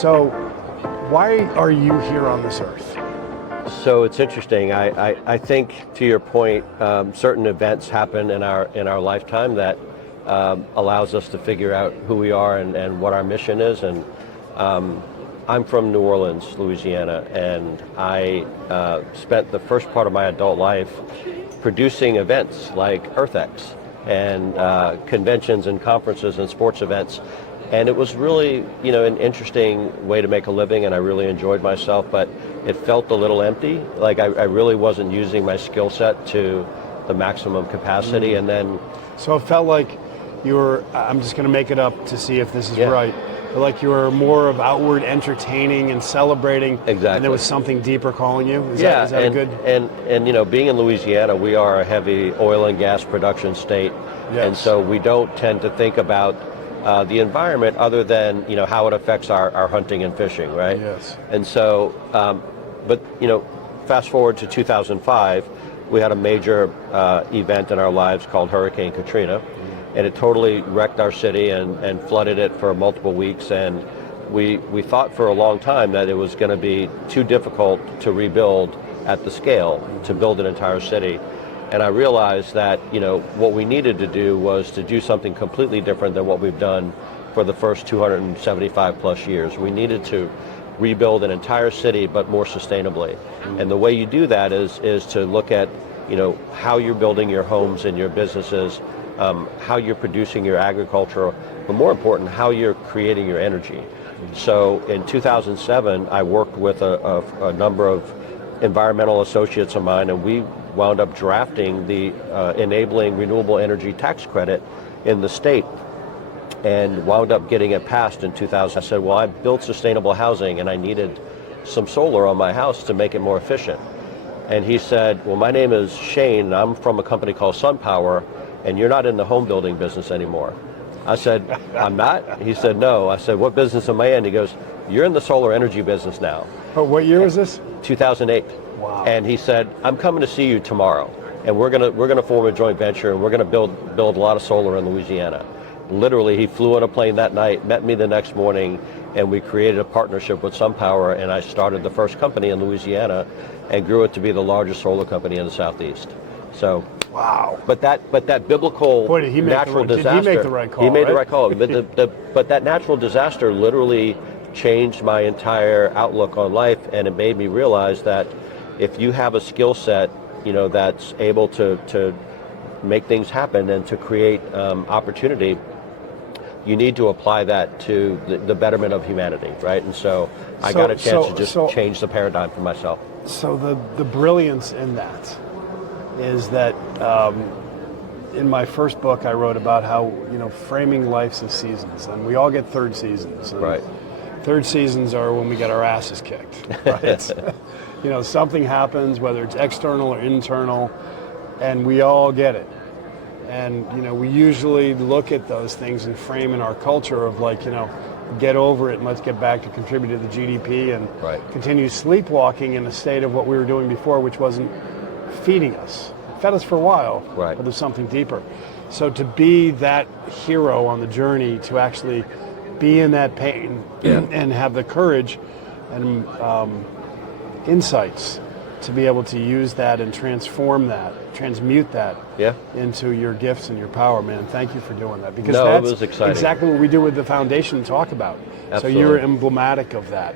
So why are you here on this earth? So it's interesting. I think, to your point, certain events happen in our lifetime that allows us to figure out who we are and what our mission is. And I'm from New Orleans, Louisiana, and I spent the first part of my adult life producing events like EarthX and conventions and conferences and sports events. And it was really, an interesting way to make a living, and I really enjoyed myself, but it felt a little empty. Like I really wasn't using my skill set to the maximum capacity. And then... So it felt like you were, I'm just going to make it up to see if this is right, but like you were more of outward entertaining and celebrating. Exactly. And there was something deeper calling you? Is that a good... And being in Louisiana, we are a heavy oil and gas production state. Yes. And so we don't tend to think about the environment other than how it affects our hunting and fishing, right? Yes. And so, but fast forward to 2005, we had a major event in our lives called Hurricane Katrina, and it totally wrecked our city and flooded it for multiple weeks. And we thought for a long time that it was going to be too difficult to rebuild at the scale to build an entire city. And I realized that, what we needed to do was to do something completely different than what we've done for the first 275 plus years. We needed to rebuild an entire city, but more sustainably. And the way you do that is to look at, how you're building your homes and your businesses, how you're producing your agriculture, but more important, how you're creating your energy. So in 2007, I worked with a number of environmental associates of mine, and we wound up drafting the enabling renewable energy tax credit in the state and wound up getting it passed in 2000. I said, well, I built sustainable housing and I needed some solar on my house to make it more efficient. And he said, well, my name is Shane, and I'm from a company called SunPower, and you're not in the home building business anymore. I said, I'm not? He said, no. I said, what business am I in? He goes, you're in the solar energy business now. Oh, what year was this? 2008. Wow. And he said, I'm coming to see you tomorrow, and we're gonna form a joint venture, and we're gonna build a lot of solar in Louisiana. Literally, he flew on a plane that night, met me the next morning, and we created a partnership with SunPower, and I started the first company in Louisiana and grew it to be the largest solar company in the Southeast. So, wow. But that biblical natural disaster. Did he make the right call? He made the right call. But that natural disaster literally changed my entire outlook on life, and it made me realize that if you have a skill set, that's able to make things happen and to create opportunity, you need to apply that to the betterment of humanity, right? And so I got a chance to just change the paradigm for myself. So the brilliance in that is that in my first book I wrote about how, framing life as seasons, and we all get third seasons. And right. Third seasons are when we get our asses kicked, right? Something happens, whether it's external or internal, and we all get it. And, we usually look at those things and frame in our culture of like, get over it and let's get back to contribute to the GDP and continue sleepwalking in a state of what we were doing before, which wasn't feeding us. It fed us for a while, but there's something deeper. So to be that hero on the journey, to actually be in that pain and have the courage and insights to be able to use that and transmute that into your gifts and your power, man. Thank you for doing that, because it was exciting. Exactly what we do with the foundation talk about. Absolutely. So you're emblematic of that.